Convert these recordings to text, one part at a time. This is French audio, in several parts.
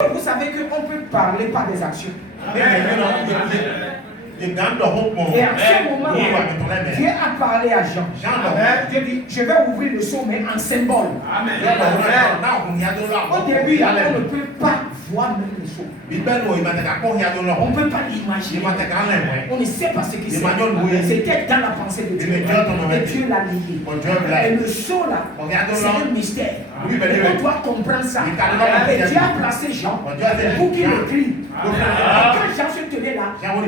Vous savez qu'on peut parler par des actions. Et à ce moment, Dieu a parlé à Jean. Dieu dit, je vais ouvrir le sceau, mais en symbole. Au début, on ne peut pas voir même le sceau. On ne peut pas l'imaginer. On ne sait pas ce qui s'est passé. C'était dans la pensée de Dieu. Et Dieu l'a lié. Et le sceau là, c'est un mystère. Et on doit comprendre ça. Et Dieu a placé Jean pour qu'il écrive. Quand Jean se tenait là, quand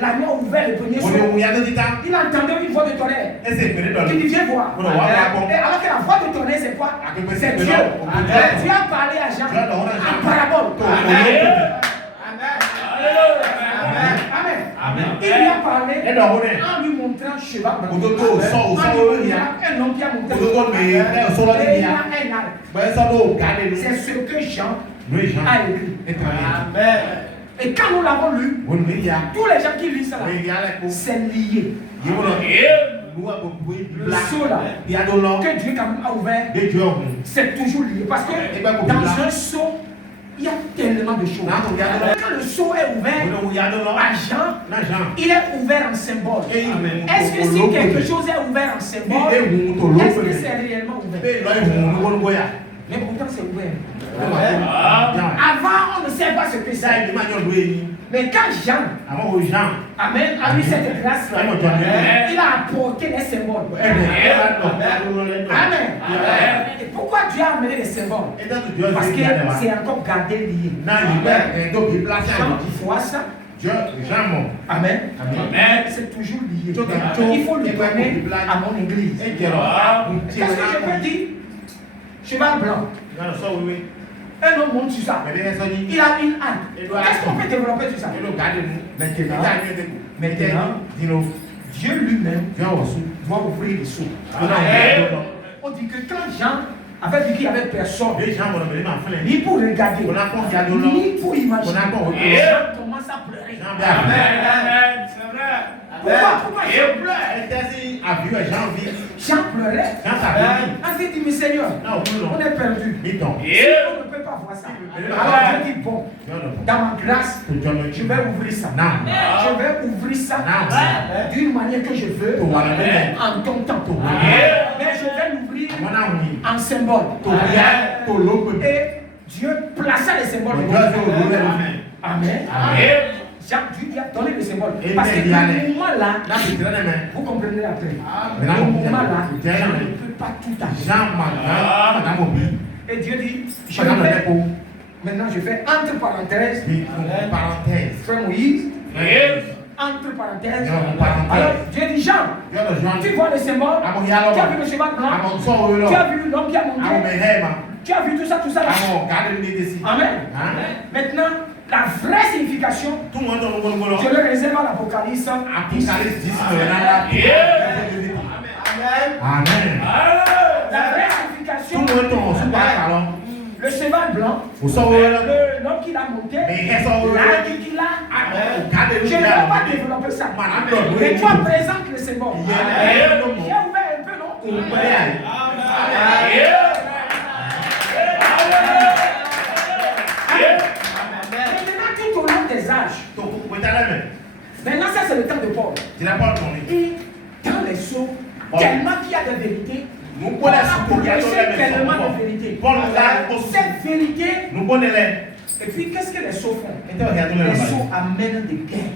l'agneau a ouvert le premier sceau, il entendait une voix de tonnerre. Il dit, viens voir. Et alors que la voix de tonnerre, c'est quoi? C'est Dieu. Dieu a parlé à Jean en parabole. Amen. Il lui a parlé en lui montrant cheval. En lui montrant un homme qui a monté et il a un arc. C'est ce que Jean a écrit. Amen. Et quand nous l'avons lu, tous les gens qui lisent ça, c'est lié. Le sceau là, que Dieu quand même a ouvert, c'est toujours lié. Parce que dans un sceau, il y a tellement de choses. Quand le sceau est ouvert à Jean, il est ouvert en symbole. Est-ce que si quelque chose est ouvert en symbole, est-ce que c'est réellement ouvert? Mais pourtant c'est ouvert. Avant, on ne sait pas ce que c'est. Mais quand Jean, Amen, a eu cette grâce, il a apporté les symboles. Amen. Et pourquoi Dieu a amené les symboles? Parce que c'est encore gardé lié. Jean qui voit ça. Amen. C'est toujours lié. Il faut le donner à mon église. Qu'est-ce que je peux dire? Cheval blanc. Un homme monte sur ça. Il a une âne. Qu'est-ce qu'on peut développer sur ça? Maintenant, Dieu lui-même doit ouvrir les sceaux. On dit que quand Jean avait vu qu'il n'y avait personne, ni pour regarder, ni pour imaginer, Jean commence à pleurer. Amen. C'est vrai. Pourquoi Jean pleurait? Jean pleurait. On s'est dit, mais Seigneur, on est perdu. On ne peut pas voir ça. Alors je dis, bon, dans ma grâce, je vais ouvrir ça. Je vais ouvrir ça d'une manière que je veux, en ton temps. Mais je vais l'ouvrir en symbole. Et Dieu plaça les symboles. Amen. Dieu a donné le symbole. Parce que le moment là, vous comprenez après. Le moment là, je ne peux pas tout avoir. Et Dieu dit, maintenant je fais entre parenthèses, frère Moïse, entre parenthèses. Alors Dieu dit, Jean, tu vois le symbole, tu as vu le cheval blanc, tu as vu l'homme qui a monté, tu as vu tout ça là. Amen. Maintenant, la vraie signification, je le réserve à l'Apocalypse. Amen. La vraie signification, le cheval blanc, l'homme qui l'a monté, l'âne qui l'a. Je ne vais pas développer ça. Mais toi présente le symbole. J'ai ouvert un peu, non? Tout au long des âges. Maintenant, ça c'est le temps de Paul. Et dans les sceaux, tellement qu'il y a de vérité, on a prêché tellement de vérité. Cette vérité, et puis qu'est-ce que les sceaux font? Les sceaux amènent des guerres.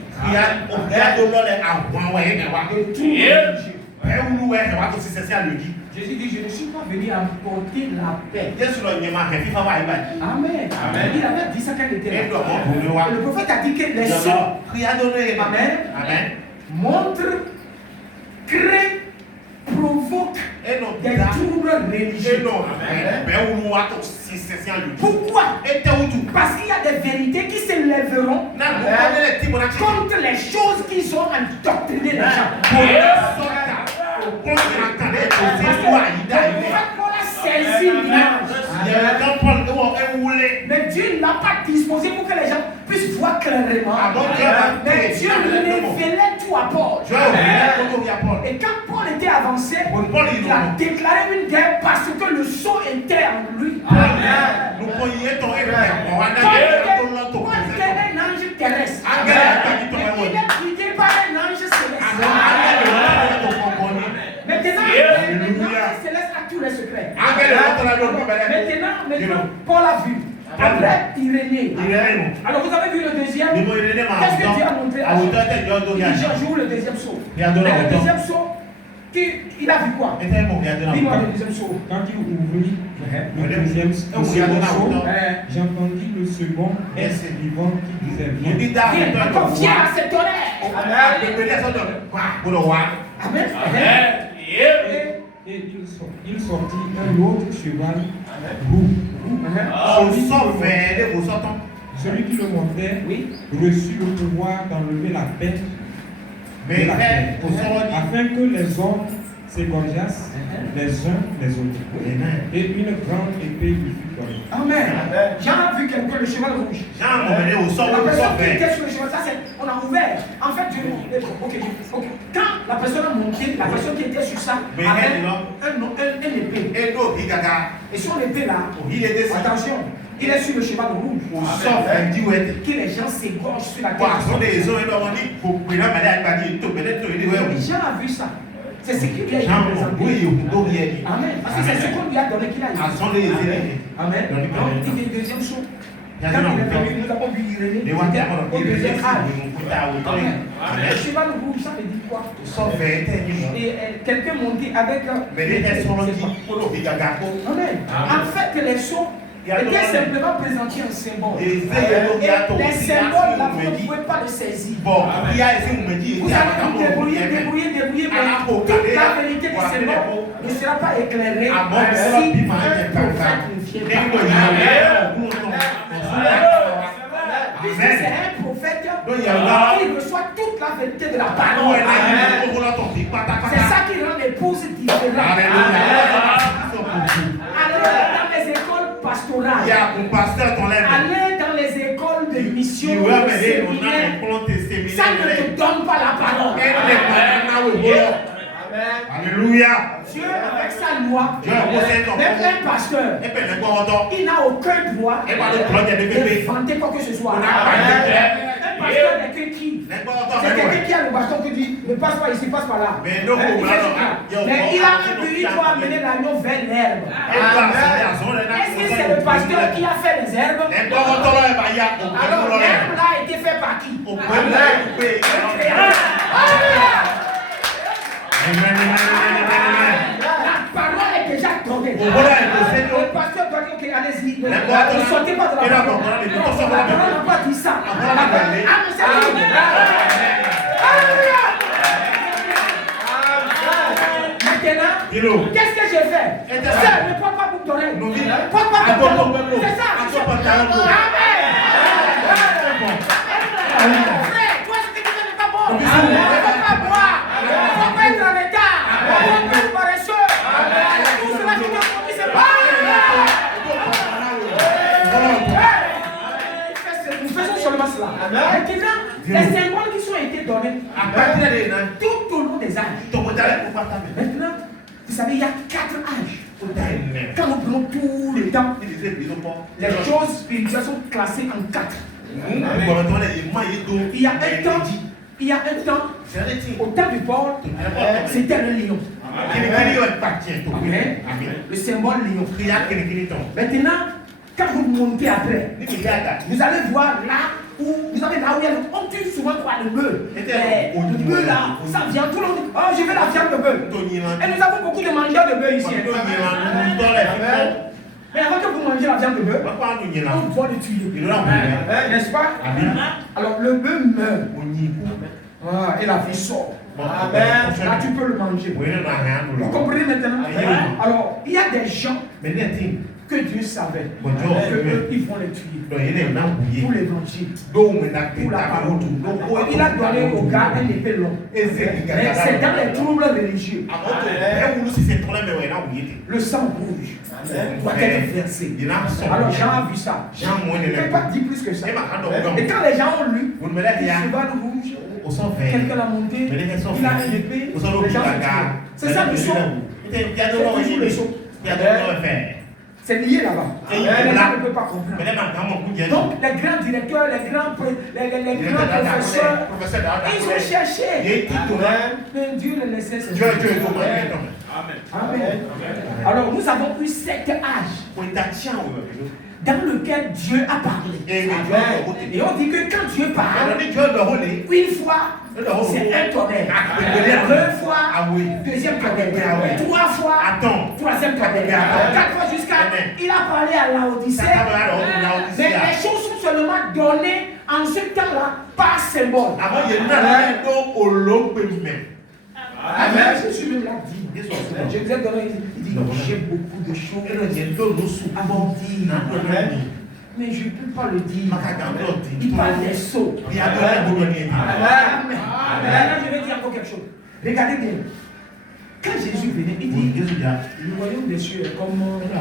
De tout religieux. Jésus dit, je ne suis pas venu apporter la paix. Amen. Il avait dit ça quand il était là. Et le prophète a dit que les sceaux, Amen, montrent, créent, provoquent des troubles religieux. Pourquoi? Parce qu'il y a des vérités qui s'élèveront contre les choses qui sont endoctrinées les gens. Paul a saisi l'image. Mais Dieu ne l'a pas pas disposé pour que les gens puissent voir clairement. Mais Dieu révélait tout à Paul. Et quand Paul était avancé, il a déclaré une guerre parce que le sceau était en lui. Paul était un ange terrestre. Il est guidé par un ange céleste. Maintenant, l'ange céleste a tous les secrets. Maintenant, Paul a vu. Après, Irénée. Alors, vous avez vu le deuxième. Qu'est-ce que Dieu a montré à Jésus? Joue le deuxième saut. Le deuxième saut, il a vu quoi? Dis-moi le deuxième saut. Quand il ouvrit le deuxième saut, j'entendis le second être vivant qui disait viens. Encore viens à cet honneur. Amen. Et il sortit un autre cheval roux. Celui qui le montait reçut le pouvoir d'enlever la bête de la terre, afin que les hommes s'égorgeassent les uns les autres. Et une grande épée lui fut donnée. Amen. Jean a vu quelqu'un, le cheval rouge. La personne qui était sur le cheval, ça c'est, on a ouvert. En fait, quand la personne a monté, la personne qui était sur ça avait un épée. Et son épée là, attention, il est sur le cheval rouge. Que les gens s'égorgent sur la terre. Jean a vu ça. C'est ce qu'il lui a présenté. Amen. Parce que c'est ce qu'on lui a donné qu'il a eu. Amen. Donc, il est deuxième saut. Quand il est venu, nous avons vu Irénée. Au deuxième âge. Amen. Le cheval rouge, ça veut dire quoi? Et quelqu'un montait avec. Amen. En fait, les sauts était simplement présenté un symbole. Et les symboles là, vous ne pouvez pas le saisir. Vous allez vous débrouiller, mais toute la vérité des symboles ne sera pas éclairée si un prophète ne vient pas. Puisque c'est un prophète qui reçoit toute la vérité de la parole. C'est ça qui rend l'épouse différente. Allez dans les écoles pastorales. Allez dans les écoles de mission. Ça ne te donne pas la parole. Alléluia. Dieu, avec sa loi, même un pasteur, il n'a aucun droit de vanter quoi que ce soit. Un pasteur n'est que qui? C'est quelqu'un qui a le bâton qui dit ne passe pas ici, passe par là. Mais il a un but, il doit amener l'agneau vers l'herbe. Est-ce que c'est le pasteur qui a fait les herbes? Alors l'herbe là a été fait par qui? La parole est déjà donnée. Le pasteur doit dire ok, allez-y. Ne sortez pas de la parole. La parole n'a pas dit ça. Maintenant, qu'est-ce que j'ai fait? Ça ne peut pas vous donner. C'est ça. Amen. Frère, toi ce que tu fais n'est pas bon. Ne faut pas boire. Ne faut pas être en état. Ne faut pas être paresseux. Tout cela qui te conduit, c'est pas. Nous faisons seulement cela. Maintenant, les symboles qui ont été donnés tout au long des âges. Maintenant, vous savez, il y a 4 âges. Quand nous prenons tout le temps, les choses spirituelles sont classées en 4. Il y a un temps, au temps du Paul, c'était le lion. Le symbole lion. Maintenant, quand vous montez après, vous allez voir là où il y a on tue souvent quoi, le bœuf. Le bœuf là, ça vient, tout le monde dit, oh je veux la viande de bœuf. Et nous avons beaucoup de mangeurs de bœuf ici. Mais avant que vous mangez la viande de bœuf, on doit le tuer. N'est-ce pas? Alors le bœuf meurt. Et la vie sort. Là tu peux le manger. Vous comprenez maintenant? Alors il y a des gens que Dieu savait qu'ils vont les tuer pour l'évangile, pour la parole. Il a donné au gars un épée longue. Mais c'est dans les troubles religieux. Le sang rouge doit être versé. Alors Jean a vu ça. Il ne peut pas dire plus que ça. Et quand les gens ont lu, le cheval rouge, quelqu'un l'a monté, il a une épée, les gens sont tués. C'est ça le son. C'est toujours le son. C'est lié là-bas. Les gens ne peuvent pas comprendre. Donc, les grands directeurs, les grands professeurs, ils ont cherché. Mais Dieu les laissait. Amen. Alors, nous avons eu cet âge dans lequel Dieu a parlé. Et on dit que quand Dieu parle, une fois, c'est un tonnerre. Deux fois, deuxième tonnerre. Trois fois, troisième tonnerre. Quatre fois jusqu'à... Il a parlé à Laodicée. Mais les choses sont seulement données en ce temps-là par symbole. Amen. Jésus me l'a dit. Je vous ai donné, il dit, j'ai beaucoup de choses à m'en dire. Mais je ne peux pas le dire. Il parle des sceaux. Amen. Je vais dire encore quelque chose. Regardez bien. Quand Jésus venait, il dit, le royaume des cieux est comme quelqu'un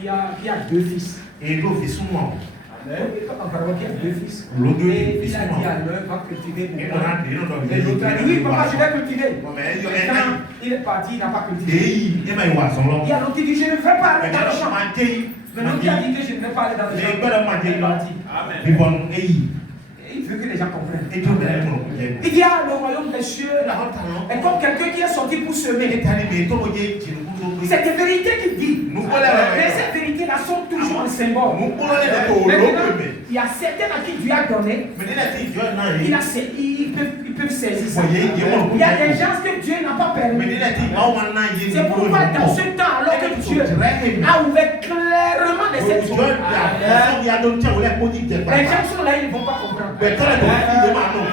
qui a deux fils. Encore qui a deux fils. Et il a dit à l'un, va cultiver pour moi. Et l'autre a dit, oui, papa, je vais cultiver. Quand il est parti, il n'a pas cultivé. Il y a l'autre qui dit, je ne vais pas aller dans le champ. Mais l'autre qui a dit que je ne vais pas aller dans le champ. Il est parti. Il veut que les gens comprennent. Il dit, ah, le royaume des cieux est comme quelqu'un qui est sorti pour semer. C'est des vérités qu'il dit. Mais ces vérités-là sont toujours un symbole. Il y a certains à qui Dieu a donné. Ils peuvent saisir ça. Il y a des gens que Dieu n'a pas permis. C'est pourquoi dans ce temps, alors que Dieu a ouvert clairement les sections, les gens sont là, ils ne vont pas comprendre.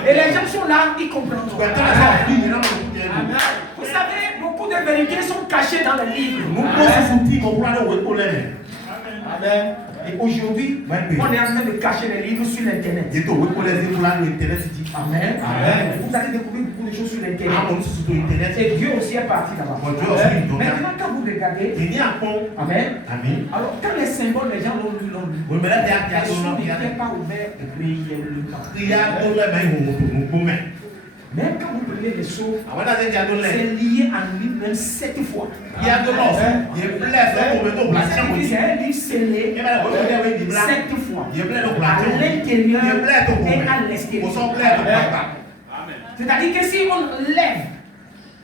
Et les gens sont là, ils comprendront. Vous savez, beaucoup de vérités sont cachées dans les livres. Amen. Et aujourd'hui, on est en train de cacher les livres sur l'internet. Amen. Vous allez découvrir beaucoup de choses sur l'internet. Et Dieu aussi est parti là-bas. Maintenant, quand vous regardez, Amen. Alors, quand les symboles, les gens l'ont lu. Les choses n'étaient pas ouvertes réellement. Même quand vous prenez les sceaux, c'est lié en lui-même 7 fois. C'est un livre scellé 7 fois. À l'intérieur et à l'extérieur. C'est-à-dire que si on lève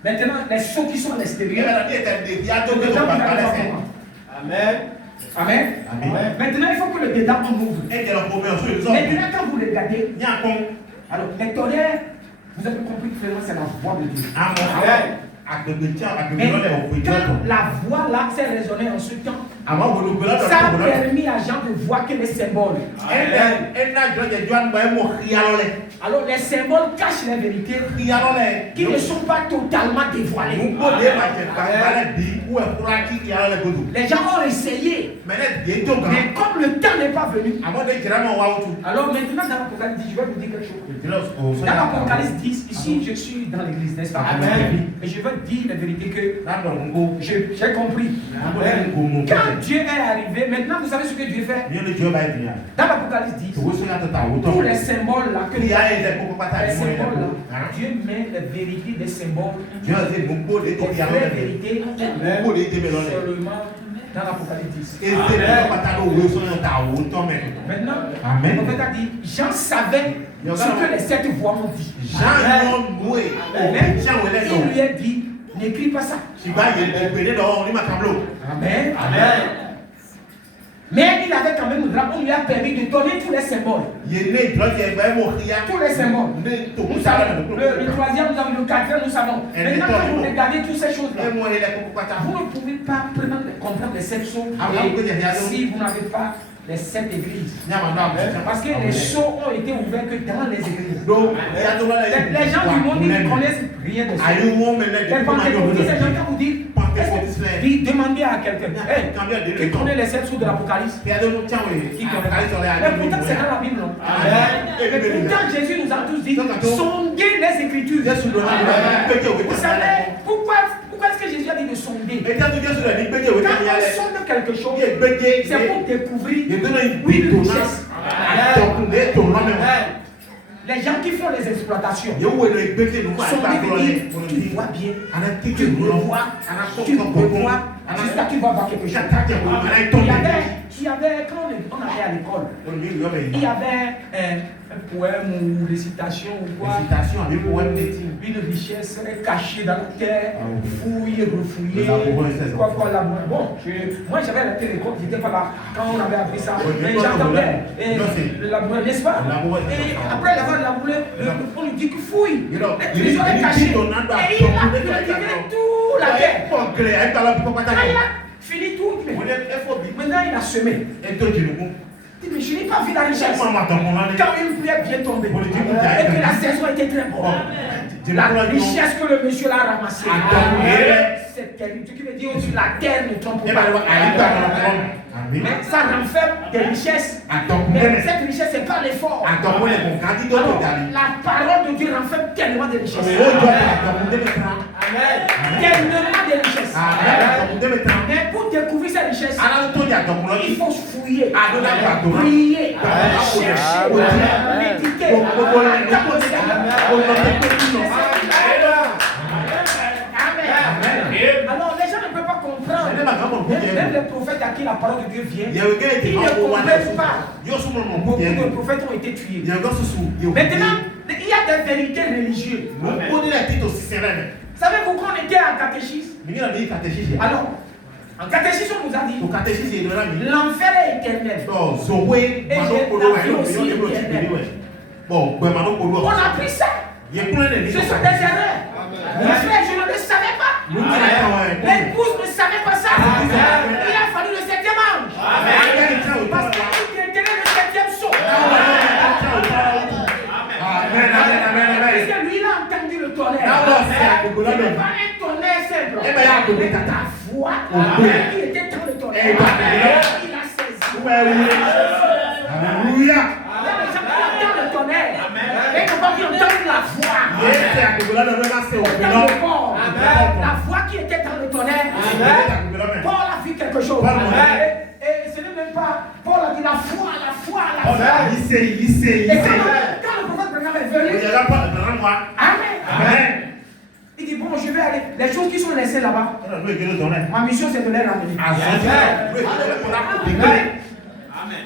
maintenant les sceaux qui sont à l'extérieur, Amen. Maintenant, il faut que le dedans on ouvre. Maintenant, quand vous regardez, alors les tonnerres, vous avez compris que c'est la voix de Dieu. Amen. Mais quand la voix là s'est résonnée en ce temps, ça a permis à Jean de voir que les symboles. Alors les symboles cachent les vérités qui ne sont pas totalement dévoilées. Les gens ont essayé, mais comme le temps n'est pas venu, alors maintenant dans l'Apocalypse 10, je vais vous dire quelque chose. Dans l'Apocalypse 10, ici je suis dans l'église, n'est-ce pas? Et je vais dire la vérité que j'ai compris. Quand Dieu est arrivé, maintenant vous savez ce que Dieu fait. Dans l'Apocalypse 10, tous les symboles là, que Dieu met les vérités des symboles, les vraies vérités, seulement dans l'Apocalypse 10. Maintenant, le prophète a dit, Jean savait ce que les 7 voix m'ont dit. Il lui a dit, n'écris pas ça. Amen. Mais il avait quand même le drap, on lui a permis de donner tous les symboles. Tous les symboles. Nous savons, le troisième, nous avons le quatrième, nous savons. Maintenant, quand vous regardez toutes ces choses-là, vous ne pouvez pas comprendre les 7 sceaux si vous n'avez pas les 7 églises. Parce que les sceaux ont été ouverts que dans les églises. Les gens du monde, ils ne connaissent rien de ça. Les pentecôtistes, ces gens, quand vous dites Demandez à quelqu'un qui connaît les 7 sous de l'Apocalypse. Mais pourtant, c'est dans la Bible. Mais pourtant, Jésus nous a tous dit sondez les Écritures. Vous savez pourquoi est-ce que Jésus a dit de sonder? Quand on sonde quelque chose, c'est pour découvrir une richesse. Les gens qui font les exploitations sont des dire, tu vois bien, tu revois, jusqu'à tu vas voir quelque chose. Il y avait, quand on allait à l'école, il y avait un poème ou une récitation ou quoi, une richesse cachée dans la terre, fouillée, refouillée, quoi, labourer. Bon, moi j'avais la télécom, j'étais pas là quand on avait appris ça, mais j'entendais le labourer, n'est-ce pas? Et après l'avoir labouré, on lui dit qu'il fouille, les trésors est caché, et il a cultivé toute la terre. Quand il a fini tout, maintenant il a semé. Mais je n'ai pas vu la richesse. Quand une pluie est bien tombée et que la saison était très bonne, la richesse que le monsieur l'a ramassée, c'est terrible. Ce qui veut dire aussi la terre ne trompe pas. Mais ça renferme des richesses. Mais cette richesse, c'est pas l'effort. Alors, la parole de Dieu renferme tellement de richesses. Tellement de richesses. Mais pour découvrir cette richesse, il faut fouiller, prier, chercher, méditer. Alors les gens ne peuvent pas comprendre. Même les prophètes à qui la parole de Dieu vient, ils ne comprennent pas. Beaucoup de prophètes ont été tués. Maintenant, il y a des vérités religieuses. Savez-vous qu'on était en catéchisme? Alors, en catéchisme, on nous a dit l'enfer est éternel. Et la vie aussi éternelle. On a pris ça. Ce sont des erreurs. Mes frères, je ne le savais pas. L'épouse ne savait pas ça. Il a fallu le 7e ange. Parce qu'il était le 7e saut. Parce que lui, il a entendu le tonnerre. Ce n'est pas un tonnerre simple. Ta foi qui était dans le tonnerre. Il a saisi. Alléluia. Le tonnerre. Et ne pas dire donne la foi. La foi qui était dans le tonnerre. Paul a vu quelque chose. Et ce n'est même pas. Paul a dit la foi. Et quand le prophète Branham est venu, Amen. Il dit bon, je vais aller. Les choses qui sont laissées là-bas, ma mission c'est de les ramener.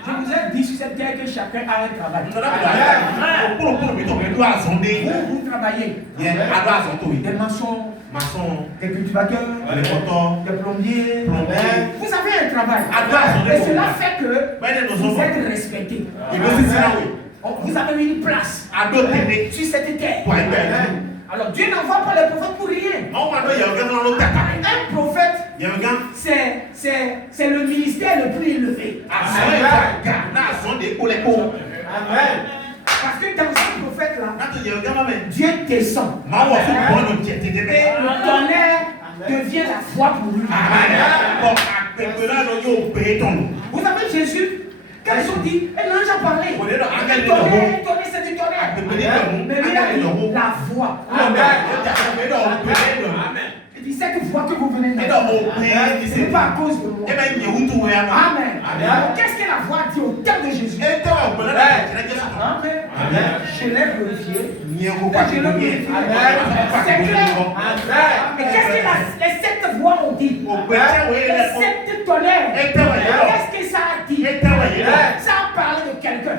Je vous ai dit sur cette terre que chacun a un travail. Vous travaillez. Des maçons, des cultivateurs, des plombiers. Vous avez un travail. Et cela fait que vous êtes respectés. Vous avez une place sur cette terre. Alors Dieu n'envoie pas les prophètes pour rien. Un prophète, c'est le ministère le plus élevé. Amen. Parce que dans ce prophète-là, Dieu descend. Et le tonnerre devient la foi pour lui. Vous avez Jésus. Quand ils ont dit, et l'ange a parlé. Tonnerre, c'est du tonnerre. Mais lui a dit la voix. Il dit cette voix que vous venez d'entendre, ce n'est pas à cause de moi. Amen. Qu'est-ce que la voix dit au terme de Jésus? Amen. Je l'ai glorifié. C'est clair. Et qu'est-ce que les 7 voix ont dit? Les 7 tonnerres. Qu'est-ce que ça a dit? Ça a parlé de quelqu'un.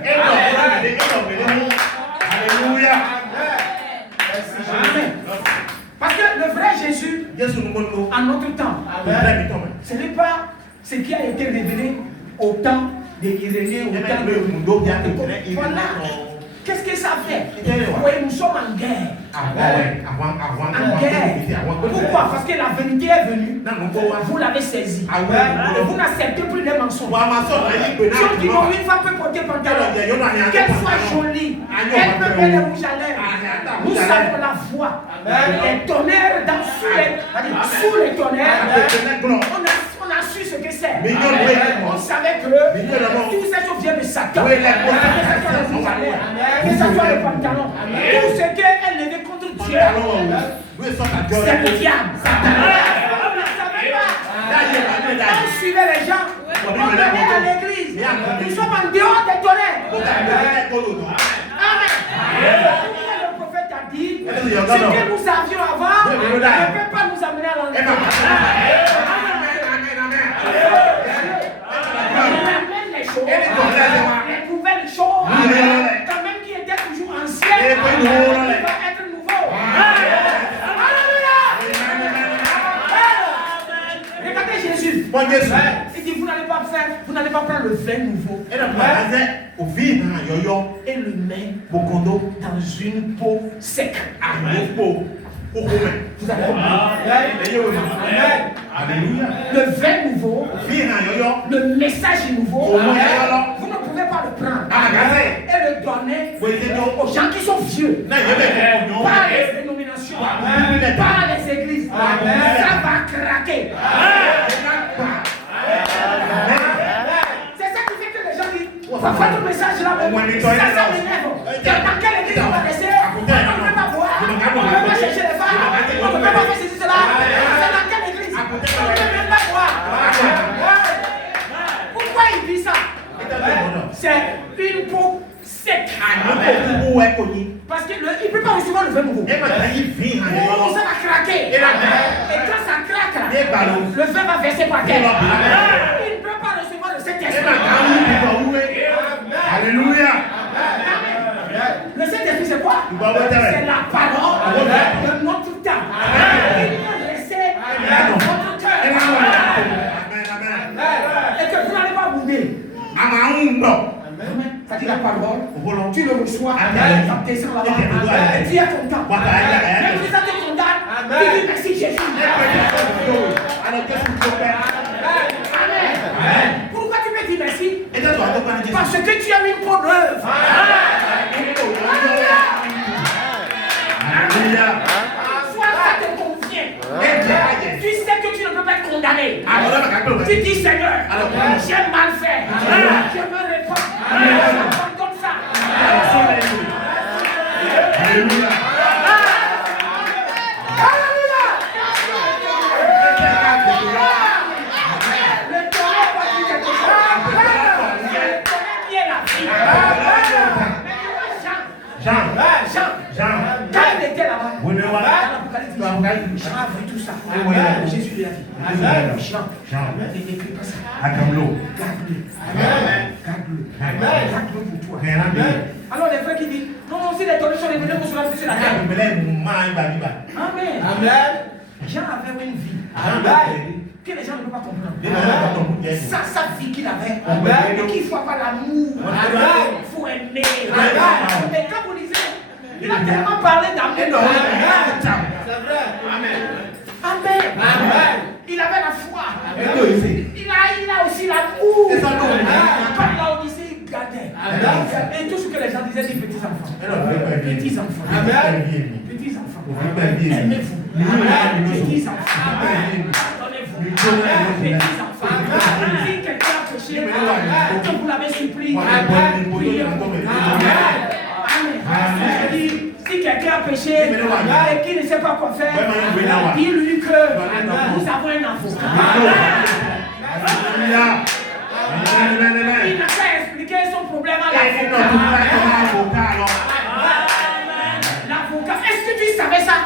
Alléluia. Amen. Parce que le vrai Jésus, en notre temps, ce n'est pas ce qui a été révélé au temps d'Irénée, au temps de... Voilà. Qu'est-ce que ça fait? Oui, nous sommes en guerre. En guerre. Pourquoi? Parce que la vérité est venue. Vous l'avez saisie. Et vous n'acceptez plus les mensonges. Ceux qui n'ont une femme peut porter pantalon. Qu'elle soit jolie. Elle peut mettre les rouges à lèvres. Nous savons la voix. Les tonnerres sous les tonnerres. On a su ce que c'est. On savait que tout ça vient de Satan. Que ce soit le pantalon. Tout ce qu'elle levait contre Dieu, c'est le diable. On ne savait pas. On suivait les gens. On venait à l'église. Nous sommes en dehors des tonnerres. Amen. Le prophète a dit ce que nous avions avant ne peut pas nous amener à l'enlèvement. Les nouvelles choses, quand même qui étaient toujours anciennes, va être nouveau. Regardez Jésus. Il dit vous n'allez pas prendre le vin nouveau et le mettre dans une peau sec. Vous avez compris? Alléluia. Le vin nouveau, le message nouveau, vous ne pouvez pas le prendre et le donner aux gens qui sont vieux. Pas les dénominations, pas les églises. Ça va craquer. C'est ça qui fait que les gens disent votre message là, ça m'énerve. Dans quelle église on va rester? On ne peut pas boire, on ne peut pas chercher les femmes, on ne peut pas faire ceci, cela. C'est dans quelle église? On ne peut même pas boire. Pourquoi il dit ça? C'est une peau sec. Parce qu'il ne peut pas recevoir le vin nouveau. Oh, ça va craquer. Et quand ça craque, le vin va verser par terre. Il ne peut pas recevoir le Saint-Esprit. Alléluia. Le Saint-Esprit, c'est quoi? C'est la parole de notre temps. Il peut rester dans votre cœur. Et que vous n'allez pas bouger. Ça dit la parole, tu le reçois, ça descend là-bas, et tu es content. Même si ça te condamne, tu dis merci Jésus. Amen. Pourquoi tu me dis merci? Parce que tu as une bonne œuvre. Soit ça te convient. Tu sais que tu ne peux pas être condamné. Tu dis Seigneur, j'ai mal fait. Je me réponds. Comme ça. Alléluia. Le taureau va dire quelque chose. Je connais bien la vie. Jean, quand il était là-bas, Jean a vu tout ça. Jésus lui a dit, Jean, il n'écrit pas ça. Garde-le pour toi. Alors les frères qui disent, non, si les taureaux sont les venus sur la terre. Amen. Jean avait une vie. Que les gens ne peuvent pas comprendre. Ça, sa vie qu'il avait. Et qu'il faut avoir l'amour. Il faut aimer. Mais quand vous lisez, il a tellement parlé d'amour. C'est vrai. Amen. Il avait la foi. Il a aussi l'amour. Quand il a Odyssée, il gardait. Et tout ce que les gens disaient, des petits enfants. Petits enfants. Petits enfants. Aimez-vous. Petits enfants. Pardonnez-vous. Petits enfants. Si quelqu'un a péché, que vous l'avez supplié, priez pour lui. Amen. Si quelqu'un a péché et qui ne sait pas quoi faire, dis-lui que nous avons un avocat. Il n'a pas expliqué son problème à l'avocat. L'avocat, est-ce que tu savais ça?